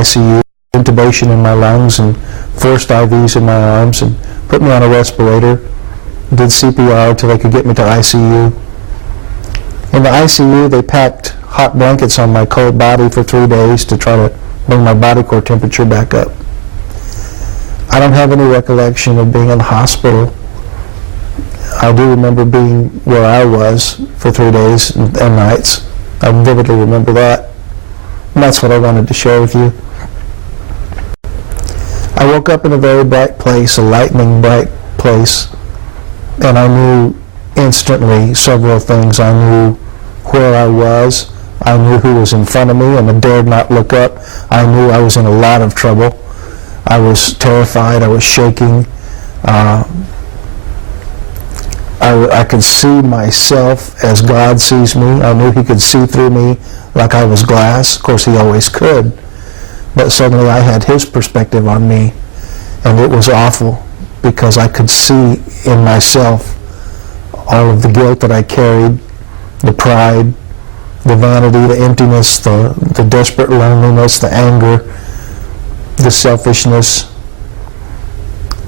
ICU, intubation in my lungs and forced IVs in my arms and put me on a respirator, did CPR till they could get me to ICU. In the ICU, they packed hot blankets on my cold body for 3 days to try to bring my body core temperature back up. I don't have any recollection of being in the hospital. I do remember being where I was for 3 days and nights. I vividly remember that. And that's what I wanted to share with you. I woke up in a very bright place, a lightning bright place, and I knew instantly several things. I knew where I was. I knew who was in front of me, and I dared not look up. I knew I was in a lot of trouble. I was terrified. I was shaking. I could see myself as God sees me. I knew he could see through me like I was glass. Of course, he always could. But suddenly I had his perspective on me, and it was awful because I could see in myself all of the guilt that I carried, the pride, the vanity, the emptiness, the desperate loneliness, the anger, the selfishness,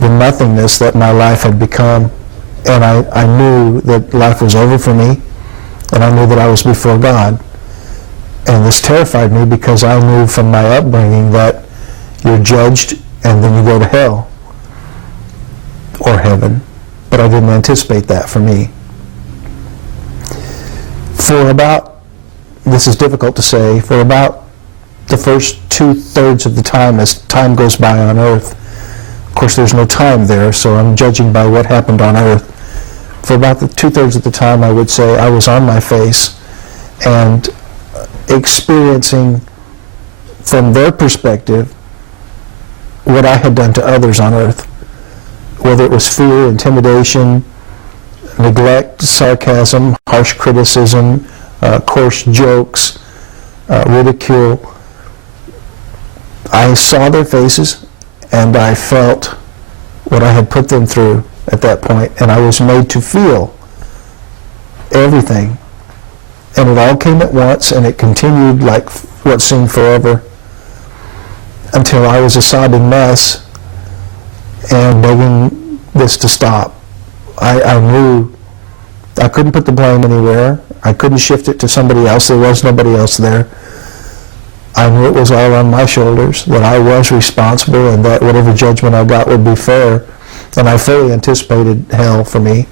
the nothingness that my life had become. And I knew that life was over for me, and I knew that I was before God. And this terrified me because I knew from my upbringing that you're judged and then you go to hell or heaven. But I didn't anticipate that for me. For about, this is difficult to say, for about the first 2/3 of the time as time goes by on earth, of course there's no time there, so I'm judging by what happened on earth. For about the 2/3 of the time, I would say I was on my face and experiencing from their perspective what I had done to others on earth, whether it was fear, intimidation, neglect, sarcasm, harsh criticism, coarse jokes, ridicule. I saw their faces and I felt what I had put them through at that point, and I was made to feel everything. And it all came at once, and it continued like what seemed forever until I was a sobbing mess and begging this to stop. I knew I couldn't put the blame anywhere. I couldn't shift it to somebody else. There was nobody else there. I knew it was all on my shoulders, that I was responsible, and that whatever judgment I got would be fair. And I fully anticipated hell for me.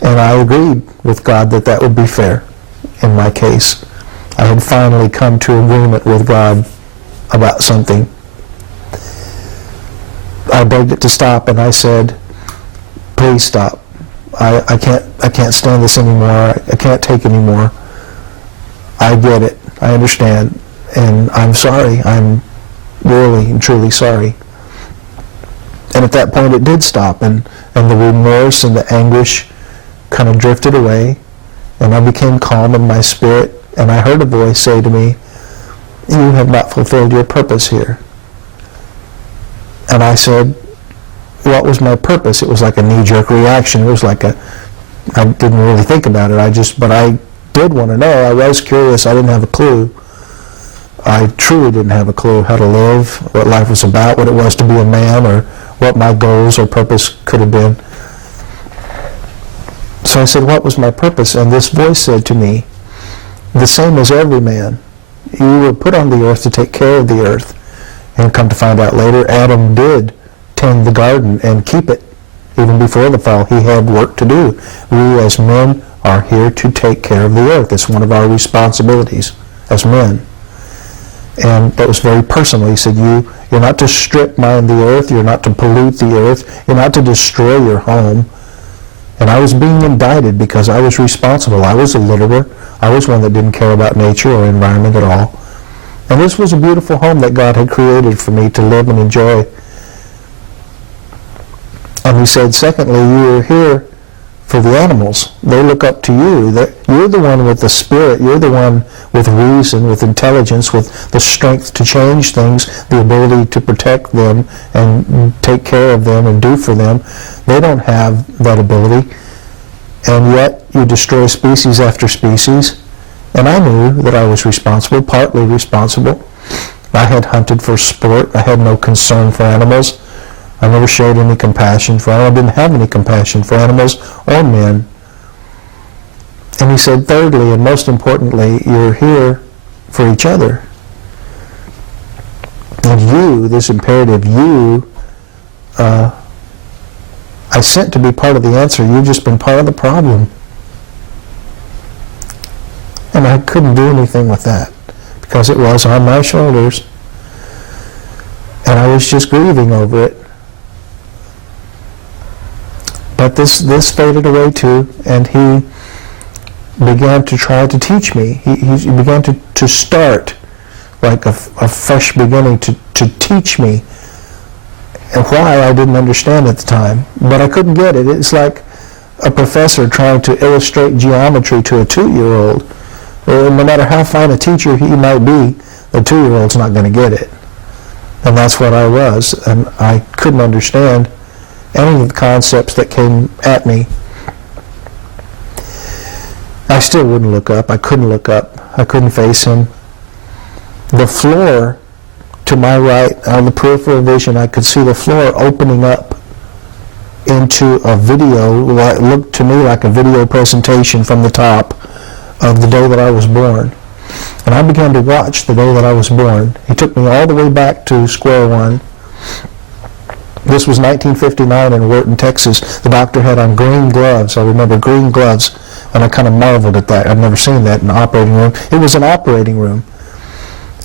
And I agreed with God that that would be fair in my case. I had finally come to agreement with God about something. I begged it to stop, and I said, please stop. I can't stand this anymore. I can't take anymore. I get it. I understand. And I'm sorry. I'm really and truly sorry. And at that point it did stop, and the remorse and the anguish kind of drifted away, and I became calm in my spirit, and I heard a voice say to me, you have not fulfilled your purpose here. And I said, what was my purpose? It was like a knee-jerk reaction. It was like I didn't really think about it. But I did want to know. I was curious. I didn't have a clue. I truly didn't have a clue how to live, what life was about, what it was to be a man, or what my goals or purpose could have been. So I said, what was my purpose? And this voice said to me, the same as every man. You were put on the earth to take care of the earth. And come to find out later, Adam did tend the garden and keep it. Even before the fall, he had work to do. We as men are here to take care of the earth. It's one of our responsibilities as men. And that was very personal. He said, you're not to strip mine the earth, you're not to pollute the earth, you're not to destroy your home. And I was being indicted because I was responsible. I was a litterer. I was one that didn't care about nature or environment at all. And this was a beautiful home that God had created for me to live and enjoy. And he said, secondly, you are here for the animals. They look up to you. You're the one with the spirit. You're the one with reason, with intelligence, with the strength to change things, the ability to protect them and take care of them and do for them. They don't have that ability. And yet you destroy species after species. And I knew that I was responsible, partly responsible. I had hunted for sport. I had no concern for animals. I never showed any compassion for animals. I didn't have any compassion for animals or men. And he said, thirdly, and most importantly, you're here for each other. And you, this imperative, you, I sent to be part of the answer. You've just been part of the problem. And I couldn't do anything with that because it was on my shoulders. And I was just grieving over it. But this faded away too, and he began to try to teach me. He began to start like a fresh beginning to teach me, and why I didn't understand at the time. But I couldn't get it. It's like a professor trying to illustrate geometry to a 2-year-old. No matter how fine a teacher he might be, the 2-year-old's not going to get it. And that's what I was, and I couldn't understand any of the concepts that came at me. I still wouldn't look up. I couldn't look up. I couldn't face him. The floor to my right, on the peripheral vision, I could see the floor opening up into a video. It looked to me like a video presentation from the top of the day that I was born. And I began to watch the day that I was born. He took me all the way back to square one. This was 1959 in Wharton, Texas. The doctor had on green gloves. I remember green gloves, and I kind of marveled at that. I'd never seen that in an operating room. It was an operating room.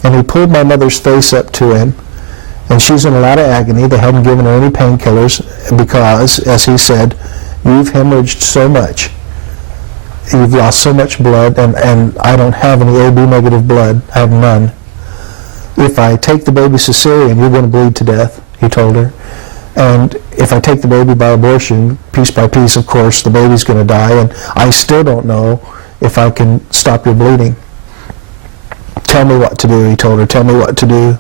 And he pulled my mother's face up to him, and she's in a lot of agony. They hadn't given her any painkillers because, as he said, you've hemorrhaged so much. You've lost so much blood, and I don't have any AB negative blood. I have none. If I take the baby cesarean, you're going to bleed to death, he told her. And if I take the baby by abortion, piece by piece, of course, the baby's going to die, and I still don't know if I can stop your bleeding. Tell me what to do, he told her. Tell me what to do.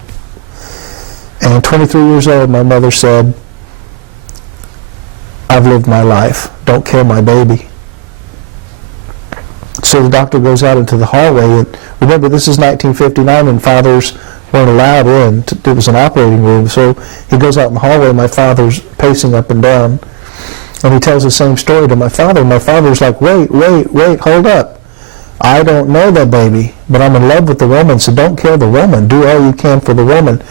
And 23 years old, my mother said, I've lived my life. Don't kill my baby. So the doctor goes out into the hallway, and remember, this is 1959, and fathers weren't allowed in. It was an operating room, so he goes out in the hallway. My father's pacing up and down, and he tells the same story to my father. My father's like, wait, hold up. I don't know that baby, but I'm in love with the woman, so don't kill the woman. Do all you can for the woman.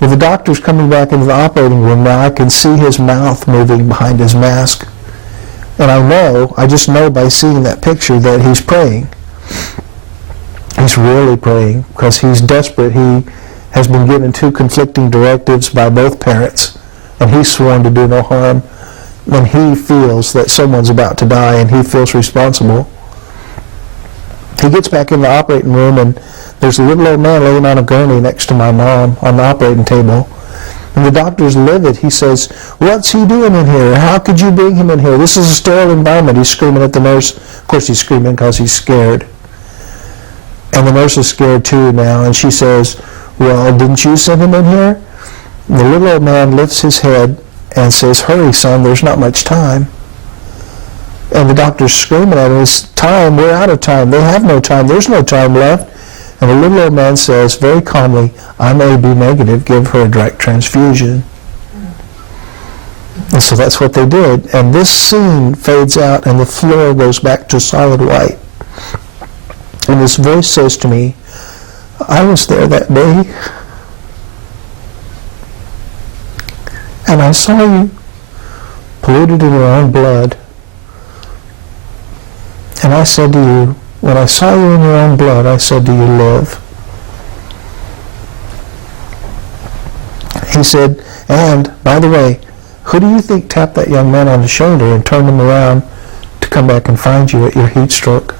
Well, the doctor's coming back into the operating room now. I can see his mouth moving behind his mask. And I just know by seeing that picture that he's praying. He's really praying because he's desperate. He has been given 2 conflicting directives by both parents, and he's sworn to do no harm. And he feels that someone's about to die, and he feels responsible. He gets back in the operating room, and there's a little old man laying on a gurney next to my mom on the operating table. And the doctor's livid. He says, what's he doing in here? How could you bring him in here? This is a sterile environment. He's screaming at the nurse. Of course, he's screaming because he's scared. And the nurse is scared too now, and she says, well, didn't you send him in here? And the little old man lifts his head and says, hurry, son, there's not much time. And the doctor's screaming at him, it's time, we're out of time. They have no time, there's no time left. And the little old man says very calmly, I'm AB negative, give her a direct transfusion. And so that's what they did. And this scene fades out, and the floor goes back to solid white. And this voice says to me, I was there that day, and I saw you polluted in your own blood. And I said to you, when I saw you in your own blood, I said, do you live? He said, and, by the way, who do you think tapped that young man on the shoulder and turned him around to come back and find you at your heat stroke?